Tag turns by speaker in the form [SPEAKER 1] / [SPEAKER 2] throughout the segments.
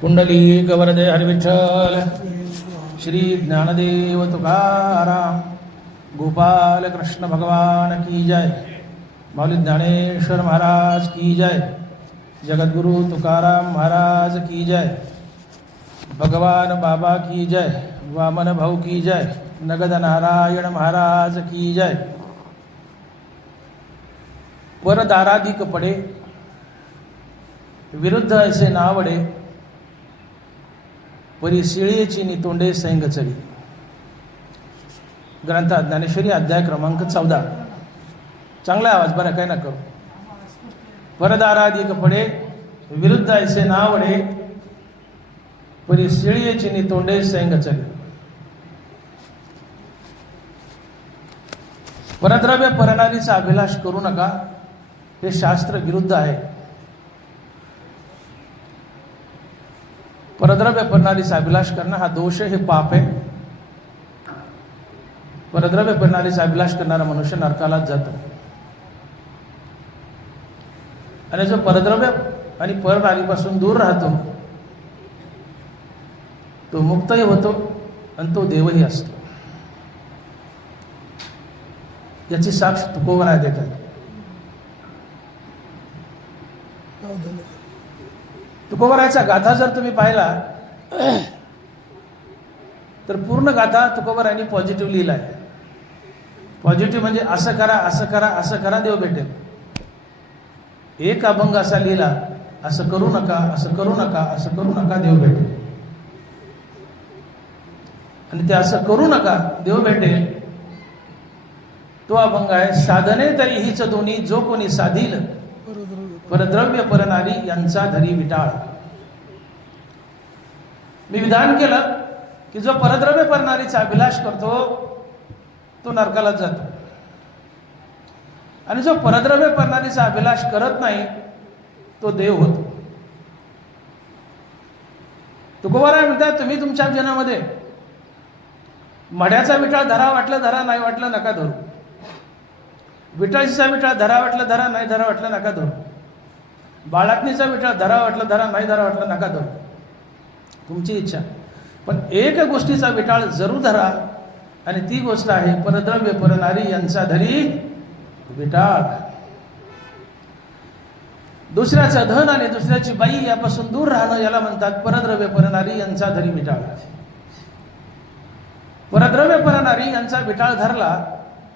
[SPEAKER 1] कुंडली वरदे हरिविठ्ठल। श्री ज्ञानदेव तुकाराम। गोपाल कृष्ण भगवान की जय। मौली ज्ञानेश्वर महाराज की जय। जगद्गुरु तुकाराम महाराज की जय। भगवान बाबा की जय। वामन भाऊ की जय। नगद नारायण महाराज की जय। परदाराधिक पडे। विरुद्ध ऐसे नावडे परी शिळीची नितोंडे सैंग चढी. ग्रंथात ज्ञानेश्वरी अध्याय क्रमांक चौदा. चांगला आवाज बरं काय ना करू. परदाराधिक पडे विरुद्ध ऐसे नावडे परी शिळीची नितोंडे सैंग चढी. परद्रव्य परणालीचा अभिलाष करू नका. हे शास्त्र विरुद्ध आहे. परद्रव्य प्रणालीचा अभिलाष करणं हा दोष हे पाप आहे परद्रव्य प्रणालीचा अभिलाष करणारा मनुष्य नरकालाच जातो। आणि जो परद्रव्य आणि परनालीपासून दूर राहतो तो मुक्तही होतो आणि तो देवही असतो। याची साक्ष तुकोबराय देतात। तुकोबराचा गाथा जर तुम्ही पाहिला तर पूर्ण गाथा तुकोबरांनी पॉझिटिव्ह लिहिला आहे. पॉझिटिव्ह म्हणजे असं करा असं करा असं करा देव भेटेल. एक अभंग असा लिहिला असं करू नका असं करू नका असं करू नका देव भेटेल. आणि ते असं करू नका देव भेटेल. तो अभंग आहे साधने तरी हीच दोन्ही जो कोणी साधील परद्रव्य परनारी यांचा धरी विटाळ. मी विधान केलं की जो परद्रव्य परनारीचा अभिलाष करतो तो नरकाला जातो. आणि जो परद्रव्य परनारीचा अभिलाष करत नाही तो देव होतो. तुकोबाराय म्हणतात तुम्ही तुमच्या जनामध्ये मड्याचा विटाळ धरा वाटलं धरा नाही वाटलं नका धरू. विटाळीचा विटाळ धरा वाटलं धरा नाही धरा वाटलं नका धरू. बाळातनीचा विटाळ धरा वाटलं धरा नाही धरा वाटलं नका धरू. तुमची इच्छा. पण एक गोष्टीचा विटाळ जरूर धरा. आणि ती गोष्ट आहे परद्रव्य परनारी यांचा धरी विटाळ दुसऱ्याचं धन आणि दुसऱ्याची बाई यापासून दूर राहणं याला म्हणतात परद्रव्य परनारी यांचा धरी विटाळ परद्रव्य परनारी यांचा विटाळ धरला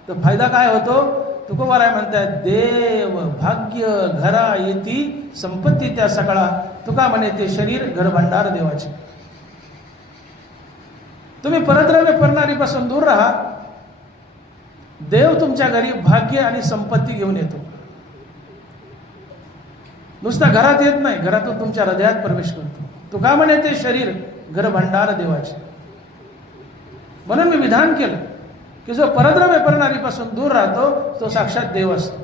[SPEAKER 1] तर फायदा काय होतो? तुकोबाराय म्हणतात देव भाग्य घरा येती संपत्ती त्या सकाळा. तुका म्हणे ते शरीर घरभांडार देवाचे. तुम्ही परद्रव्य परणारीपासून दूर राहा. देव तुमच्या घरी भाग्य आणि संपत्ती घेऊन येतो. नुसता घरात येत नाही घरातून तुमच्या हृदयात प्रवेश करतो. तुका म्हणे ते शरीर घरभांडार देवाचे. म्हणून मी विधान केलं. की जो परद्रव्य परणारीपासून दूर राहतो तो साक्षात देव असतो.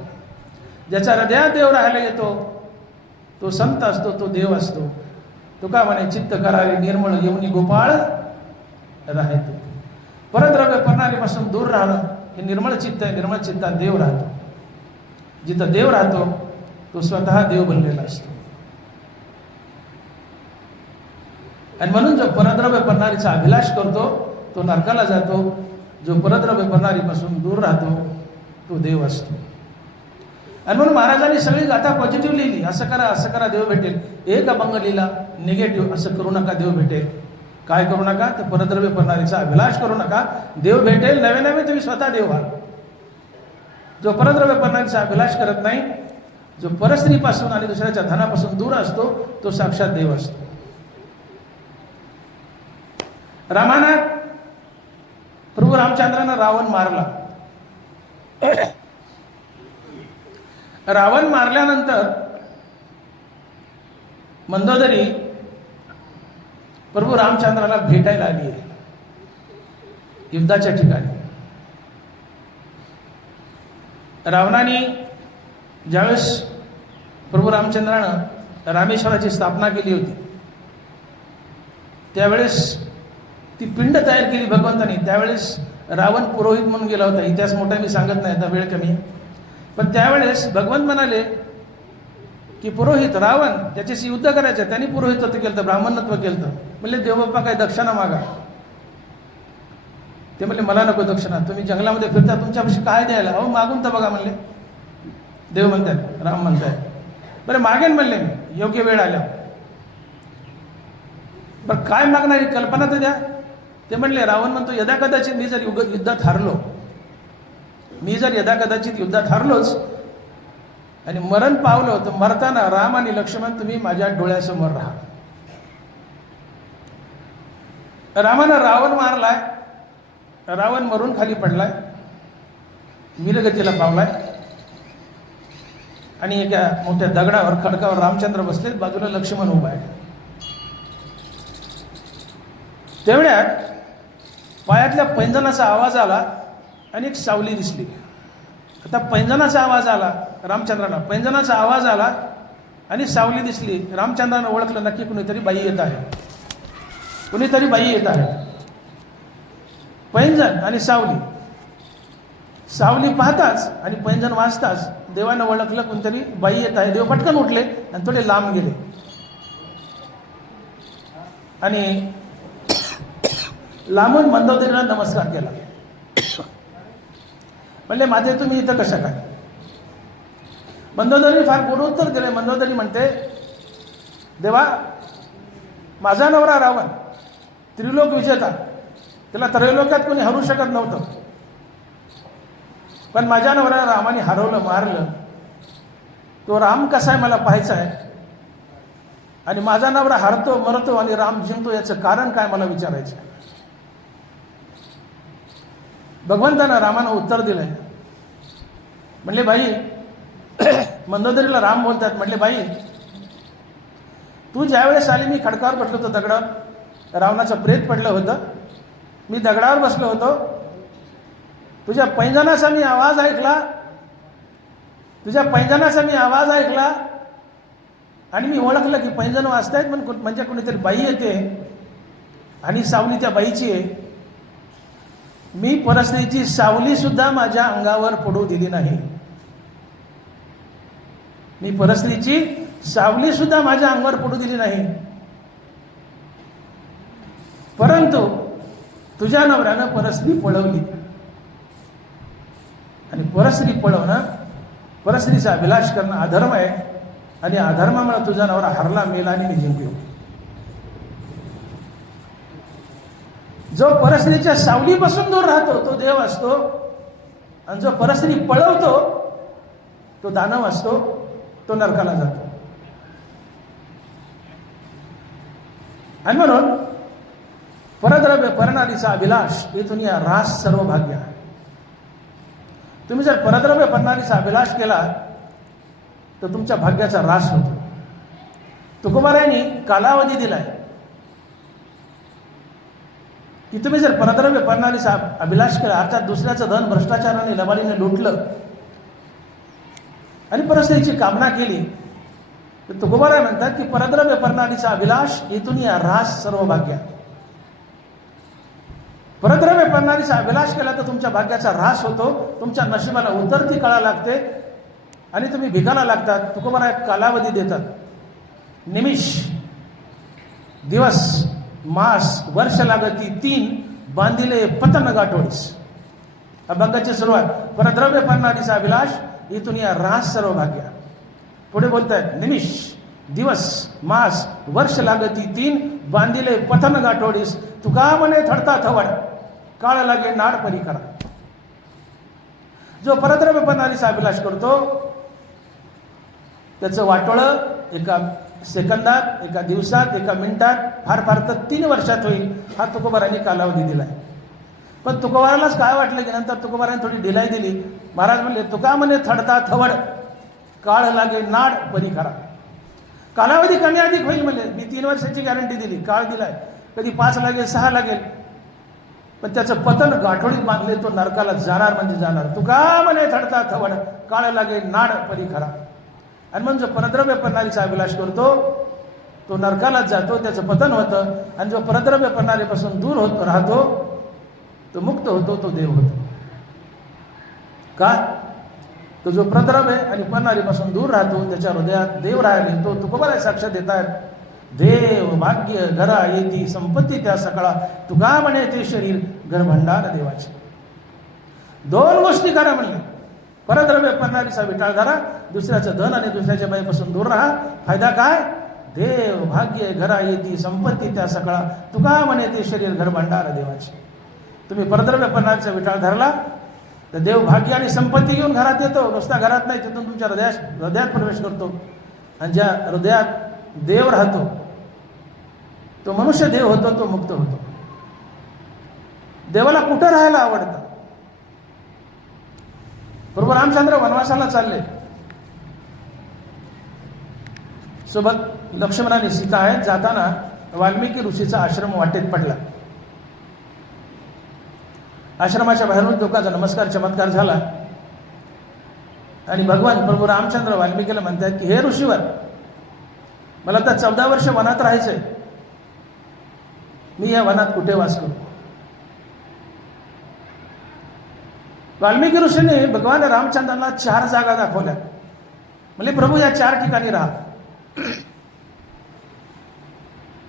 [SPEAKER 1] ज्याच्या हृदयात देव राहायला येतो तो संत असतो तो देव असतो. तुका म्हणे चित्त करावे निर्मळ येऊनी गोपाळ राहते परद्रव्य प्रणालीपासून दूर राहणं हे निर्मळ चित्त आहे निर्मळ चित्तात देव राहतो. जिथं देव राहतो तो स्वतः देव बनलेला असतो. आणि म्हणून जो परद्रव्य प्रणालीचा अभिलाष करतो तो नरकाला जातो जो परद्रव्य प्रणालीपासून दूर राहतो तो देव असतो. आणि म्हणून महाराजांनी सगळी गाथा पॉझिटिव्ह लिहिली. असं करा असं करा देव भेटेल. एक अभंग लिहिला निगेटिव्ह असं करू नका देव भेटेल. काय करू नका? तर परद्रव्य प्रणालीचा अभिलाष करू नका. देव भेटेल नवे नवे तुम्ही स्वतः देव व्हाल जो परद्रव्य प्रणालीचा अभिलाष करत नाही जो परस्त्रीपासून आणि दुसऱ्याच्या धनापासून दूर असतो तो साक्षात देव असतो. रामानाथ प्रभू रामचंद्रानं रावण मारला. रावण मारल्यानंतर मंदोदरी प्रभू रामचंद्राला भेटायला आली. आहे युद्धाच्या ठिकाणी. रावणाने ज्यावेळेस प्रभू रामचंद्रानं रामेश्वराची स्थापना केली होती त्यावेळेस ती पिंड तयार केली भगवंताने. त्यावेळेस रावण पुरोहित म्हणून गेला होता. इतिहास मोठा मी सांगत नाही आता वेळ कमी. पण त्यावेळेस भगवंत म्हणाले की पुरोहित रावण त्याच्याशी युद्ध करायचं. त्यांनी पुरोहितत्व केलं होतं ब्राह्मणत्व केलं होतं. म्हणले देवबाप्पा काय दक्षिणा मागा. ते म्हणले मला नको दक्षिणा. तुम्ही जंगलामध्ये फिरता तुमच्यापाशी काय द्यायला? अहो मागून तर बघा म्हणले. देव म्हणतात राम म्हणतात. बरं मागेन म्हणले मी. योग्य वेळ आल्या बरं काय मागणारी कल्पना तर द्या. ते म्हणले रावण म्हणतो यदा कदाचित मी जर युग युद्धात हारलो मी जर यदा कदाचित युद्धात हारलोच आणि मरण पावलो तर मरताना राम आणि लक्ष्मण तुम्ही माझ्या डोळ्यासमोर राहा. रामानं रावण मारलाय रावण मरून खाली पडलाय वीरगतीला पावलाय आणि एका मोठ्या दगडावर खडकावर रामचंद्र बसले बाजूला लक्ष्मण उभा आहे. तेवढ्यात पायातल्या पैंजणाचा आवाज आला आणि एक सावली दिसली. आता पैंजणाचा आवाज आला रामचंद्राला पैंजणाचा आवाज आला आणि सावली दिसली. रामचंद्रानं ओळखलं नक्की कुणीतरी बाई येत आहे. कुणीतरी बाई येत आहे. पैंजण आणि सावली. सावली पाहताच आणि पैंजण वाचताच देवानं ओळखलं कोणतरी बाई येत आहे. देव पटकन उठले आणि थोडे लांब गेले. आणि लांबून मंदोदरीला नमस्कार केला. म्हणले माझे तुम्ही इथं कशा काय? मंदोदरी फार गोड उत्तर दिले मंदोदरी म्हणते देवा माझा नवरा रावण त्रिलोक विजेता. त्याला त्रैलोक्यात कोणी हरू शकत नव्हतं. पण माझ्या नवऱ्या रामाने हरवलं मारलं. तो राम कसा आहे मला पाहायचा आहे? आणि माझा नवरा हरतो मरतो आणि राम जिंकतो याचं कारण काय मला विचारायचं आहे. भगवंतानं रामानं उत्तर दिलंय. म्हणले बाई मंदोदरीला राम बोलतात. म्हणले बाई तू ज्यावेळेस आली मी खडकावर बसलो होतो दगडावर. रावणाचं प्रेत पडलं होतं. मी दगडावर बसलो होतो. तुझ्या पैंजणाचा मी आवाज ऐकला. तुझ्या पैंजणाचा मी आवाज ऐकला. आणि मी ओळखलं की पैंजण वाचतायत पण म्हणजे कोणीतरी बाई येते. आणि सावली त्या बाईची आहे. मी परस्त्रीची सावली सुद्धा माझ्या अंगावर पडू दिली नाही. मी परस्त्रीची सावली सुद्धा माझ्या अंगावर पडू दिली नाही. परंतु तुझ्या नवऱ्यानं परस्त्री पळवली. आणि परस्त्री पळवणं परस्त्रीचा अभिलाष करणं अधर्म आहे. आणि अधर्मामुळे तुझा नवरा हरला मेला आणि मी जिंकलो. जो परस्त्रीच्या सावलीपासून दूर राहतो तो देव असतो. आणि जो परस्त्री पळवतो तो दानव असतो तो नरकाला जातो. आणि म्हणून परद्रव्य परणारीचा अभिलाष इथून या रास सर्व भाग्य आहे. तुम्ही जर परद्रव्य परणारीचा अभिलाष केला तर तुमच्या भाग्याचा रास होतो. तुकोबारायांनी कालावधी दिलाय. की तुम्ही जर परद्रव्य परणारीचा अभिलाष केला अर्थात दुसऱ्याचं धन भ्रष्टाचाराने लबाडीने लुटलं आणि परिस्थितीची कामना केली तर तुकोबाराय म्हणतात की परद्रव्य प्रणालीचा अभिलाष इथून या रास सर्व भाग्या परद्रव्य प्रणालीचा अभिलाष केला तर तुमच्या भाग्याचा ऱ्हास होतो तुमच्या नशिबाला उतरती कळा लागते आणि तुम्ही भिकाला लागतात. तुकोबाराय कालावधी देतात. निमिष दिवस मास वर्ष लागती तीन बांधिले पतन गाठोडीस. अभंगाची सुरुवात परद्रव्य परणारीचा अभिलाष इथून या रास सर्व भाग्या पुढे बोलतायत निमिष दिवस मास वर्ष लागती तीन बांधिले पतन गाठोडीस. तुका म्हणे थडता थवड काळ लागे नाड परी करा जो परद्रव्य परणारीचा अभिलाष करतो त्याचं वाटोळं एका सेकंदात एका दिवसात एका मिनिटात फार फार तर तीन वर्षात होईल हा तुकोबारांनी कालावधी दिला आहे पण तुकोबारालाच काय वाटलं की नंतर तुकोबारांनी थोडी ढिलाई दिली? महाराज म्हणले तुका म्हणे थडता थवड काळ लागे नाड परी खरा. कालावधी कमी अधिक होईल म्हणजे मी तीन वर्षाची गॅरंटी दिली काळ दिलाय. कधी पाच लागेल सहा लागेल. पण त्याचं पतन गाठोडीत बांधले तो नरकाला जाणार म्हणजे जाणार. तुका म्हणे थडता थवड काळ लागे नाड परी खरा. आणि जो परद्रव्य प्रणालीचा अभिलाष करतो तो नरकालाच जातो त्याचं पतन होतं. आणि जो परद्रव्य प्रणालीपासून दूर होत राहतो तो मुक्त होतो तो देव होतो. का? तो जो प्रद्रव आहे आणि प्रणालीपासून दूर राहतो त्याच्या हृदयात देव राहिले तो तुकोबाला साक्ष देत आहेत देव भाग्य घरा येती संपत्ती त्या सकाळा. तुका म्हणे ते शरीर घर भंडार देवाचे. दोन गोष्टी करा म्हणले परद्रव्य पडणारीचा विटाळ धरा. दुसऱ्याचं धन आणि दुसऱ्याच्या बाईपासून दूर राहा. फायदा काय? देव भाग्य घरा येती संपत्ती त्या सकाळा. तुका म्हणे ते शरीर घर भंडार देवाचे. तुम्ही परद्रव्य पडणारीचा विटाळ धरला तर देव भाग्य आणि संपत्ती घेऊन घरात येतो. नुसता घरात नाही तिथून तुमच्या हृदयात हृदयात प्रवेश करतो. आणि ज्या हृदयात देव राहतो तो मनुष्य देव होतो तो मुक्त होतो. देवाला कुठं राहायला आवडतं? बरोबर रामचंद्र वनवासाला चालले. सोबत लक्ष्मण आणि सीता आहेत जाताना वाल्मिकी ऋषीचा आश्रम वाटेत पडला. आश्रमाच्या बाहेरून लोकांचा नमस्कार चमत्कार झाला. आणि भगवान प्रभू रामचंद्र वाल्मिकीला म्हणतात की हे ऋषीवर मला तर चौदा वर्ष वनात राहायचंय. मी या वनात कुठे वास करू? वाल्मिकी ऋषीने भगवान रामचंद्रांना चार जागा दाखवल्या. म्हणजे प्रभू या चार ठिकाणी राहा.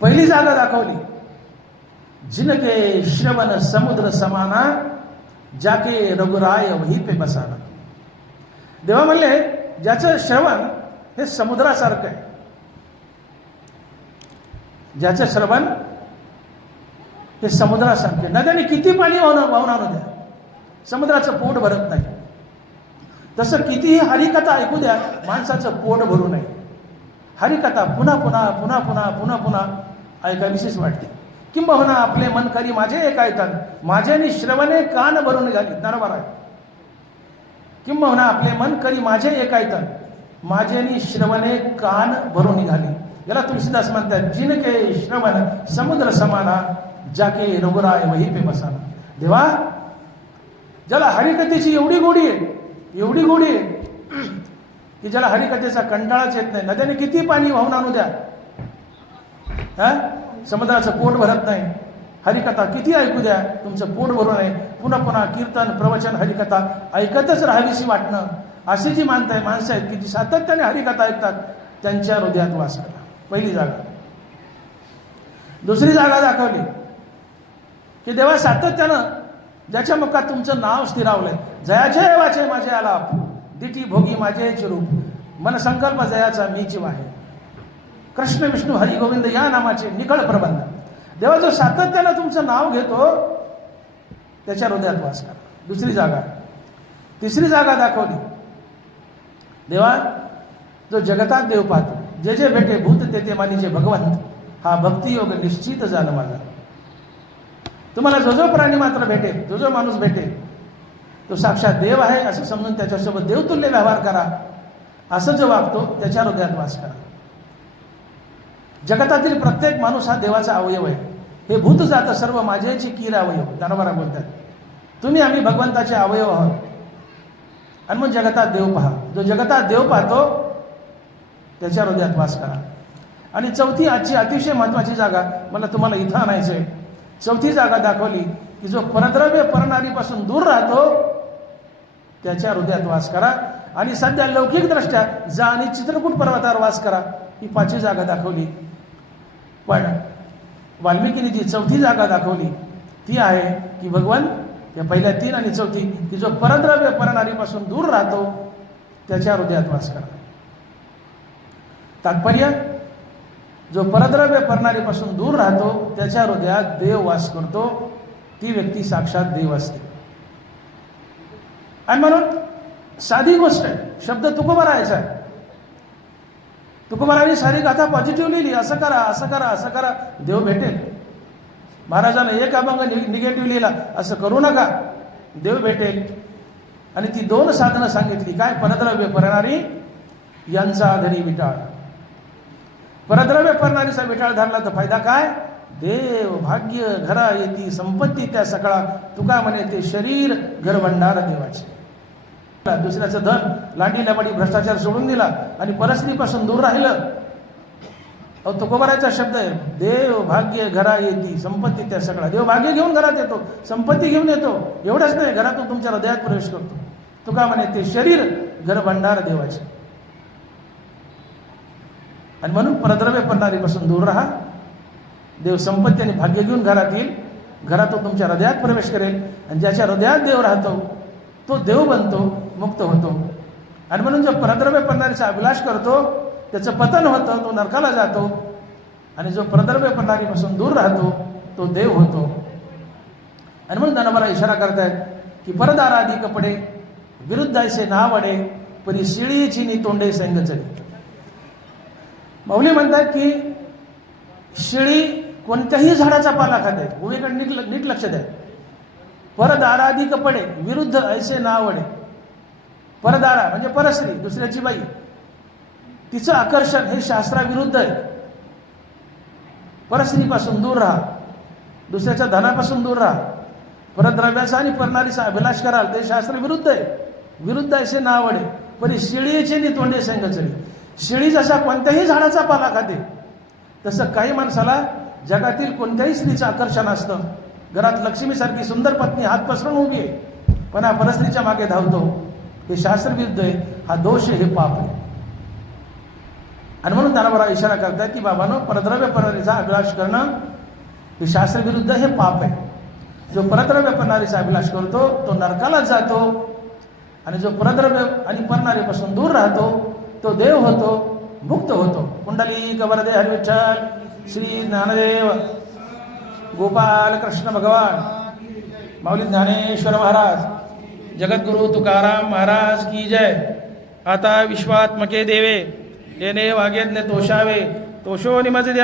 [SPEAKER 1] पहिली जागा दाखवली. जिनके श्रवण समुद्र समाना जाके रघुराय वही पे बसाना. देवा म्हणले ज्याचं श्रवण हे समुद्रासारखं आहे. ज्याचं श्रवण हे समुद्रासारखे नद्याने किती पाणी वाहून वाहून आणू द्या समुद्राचं पोट भरत नाही. तसं कितीही हरिकथा ऐकू द्या माणसाचं पोट भरू नये. हरिकथा पुन्हा पुन्हा पुन्हा पुन्हा पुन्हा पुन्हा ऐकावीशीच वाटते. किंबहुना आपले मन करी माझे एक ऐकन माझ्यानी श्रवणे कान भरून घाली बरोबर आहे किंबहुना आपले मन करी माझे एक ऐकन माझ्यानी श्रवणे कान भरून निघाली याला तुलसीदास म्हणतात जिनके श्रवण समुद्र समाना जाके रघुराय वही पे बसाना. देवा ज्याला हरिकथेची एवढी गोडी आहे एवढी गोडी आहे की ज्याला हरिकथेचा कंटाळाच येत नाही. नद्याने किती पाणी वाहून आणू द्या? हा? समुद्राचं पोट भरत नाही. हरिकथा किती ऐकू द्या? तुमचं पोट भरू नये पुन्हा पुन्हा कीर्तन प्रवचन हरिकथा ऐकतच राहावीशी वाटणं. अशी जी मानताय माणसं आहेत की जी सातत्याने हरिकथा ऐकतात त्यांच्या हृदयात वास करा. पहिली जागा. दुसरी जागा दाखवली. की देवा सातत्यानं ज्याच्या मुखात तुमचं नाव स्थिरावलंय. जयाचे वाचे माझे आलाप. दिटी भोगी माझे रूप मन संकल्प जयाचा मी जीव आहे. कृष्ण विष्णू हरी गोविंद या नामाचे निखळ प्रबंध. देवा जो सातत्यानं तुमचं नाव घेतो त्याच्या हृदयात वास करा. दुसरी जागा. तिसरी जागा दाखवली. देवा जो जगतात देव पाहतो. जे जे भेटे भूत ते ते जे भगवंत. हा भक्तियोग निश्चित झालं माझा. तुम्हाला जो जो प्राणी मात्र भेटेल जो जो माणूस भेटेल तो साक्षात देव आहे असं समजून त्याच्यासोबत देवतुल्य व्यवहार करा. असं जो वागतो त्याच्या हृदयात वास करा. जगतातील प्रत्येक माणूस हा देवाचा अवयव आहे. हे भूत जात सर्व माझ्याची कीर अवयव जानवरा बोलतात. तुम्ही आम्ही भगवंताचे अवयव आहोत. आणि मग जगतात देव पहा. जो जगतात देव पाहतो त्याच्या हृदयात वास करा. आणि चौथी आजची अतिशय महत्वाची जागा मला तुम्हाला इथं आणायचं आहे चौथी जागा दाखवली की जो परद्रव्य परणारीपासून दूर राहतो त्याच्या हृदयात वास करा. आणि सध्या लौकिकदृष्ट्या जा आणि चित्रकूट पर्वतावर वास करा ही पाचवी जागा दाखवली. पण वाल्मिकीने जी चौथी जागा दाखवली. ती आहे की भगवान या पहिल्या तीन आणि चौथी की जो परद्रव्य परणारीपासून दूर राहतो त्याच्या हृदयात वास करा. तात्पर्य जो परद्रव्य परणारीपासून दूर राहतो त्याच्या हृदयात देव वास करतो ती व्यक्ती साक्षात देव असते. आणि म्हणून साधी गोष्ट आहे. शब्द तुकोबारायचा आहे तुकोबारांनी सारी गाथा पॉझिटिव्ह लिहिली. असं करा असं करा असं करा. देव भेटेल. महाराजानं एक अभंग निगेटिव्ह लिहिला. असं करू नका. देव भेटेल. आणि ती दोन साधनं सांगितली. काय? परद्रव्य परणारी यांचा आधरी विटाळ. परद्रव्य परणारीचा विठाळ धरला तर फायदा काय? देव भाग्य घरा येती संपत्ती त्या सकाळा तुका म्हणे ते शरीर घर भंडार देवाचे. दुसऱ्याचं धन लांडी लबाडी भ्रष्टाचार सोडून दिला आणि परस्त्रीपासून दूर राहिलं. अहो तुकोबाराचा शब्द आहे. देव भाग्य घरा येती संपत्ती त्या सगळा. देव भाग्य घेऊन घरात येतो संपत्ती घेऊन येतो. एवढंच नाही घरातून तुमच्या हृदयात प्रवेश करतो. तुका म्हणे ते शरीर घर भंडार देवाचे. आणि म्हणून परद्रव्य पडणारीपासून दूर राहा. देव संपत्ती आणि भाग्य घेऊन घरात येईल घरात तो तुमच्या हृदयात प्रवेश करेल. आणि ज्याच्या हृदयात देव राहतो तो देव बनतो मुक्त होतो. आणि म्हणून जो परद्रव्य पडणारीचा अभिलाष करतो त्याचं पतन होतं तो नरकाला जातो. आणि जो परद्रव्य पडणारीपासून दूर राहतो तो देव होतो. आणि म्हणून त्यांना मला इशारा करतायत की परदारादी कपडे विरुद्ध ऐसे नावडे परी शिळीची नि तोंडे संगचडी माऊली म्हणतात की शिळी कोणत्याही झाडाचा पाला खाते उभीकडे नीट नीट लक्ष द्या. परदारादी कपडे विरुद्ध ऐसे नावडे परदारा म्हणजे परस्त्री दुसऱ्याची बाई. तिचं आकर्षण हे शास्त्राविरुद्ध आहे. परस्त्रीपासून दूर राहा. दुसऱ्याच्या धनापासून दूर राहा. परद्रव्याचा आणि परनारीचा अभिलाष कराल. ते शास्त्राविरुद्ध आहे. विरुद्ध ऐसे नावडे परी शिळीचे नि तोंडे संगचडी शिळी जसा कोणत्याही झाडाचा पाला खाते तसं काही माणसाला जगातील कोणत्याही स्त्रीचं आकर्षण असतं. घरात लक्ष्मीसारखी सुंदर पत्नी हात पसरून उभी आहे पण हा परस्त्रीच्या मागे धावतो. हे शास्त्रविरुद्ध आहे हा दोष आहे हे पाप आहे. आणि म्हणून त्याला मला इशारा करतात की बाबानो परद्रव्य प्रणालीचा अभिलाष करणं हे शास्त्रविरुद्ध हे पाप आहे. जो परद्रव्य प्रणालीचा अभिलाष करतो तो नरकालाच जातो. आणि जो परद्रव्य आणि परनारीपासून दूर राहतो तो देव होतो मुक्त होतो. कुंडली कवरदे हरविठ्ठल श्री ज्ञानदेव गोपाल कृष्ण भगवान माऊली ज्ञानेश्वर महाराज जगद्गुरु तुकाराम महाराज की जय. आता विश्वात्मके देवे येणे वागेज्ञ तोषावे तोषो निमज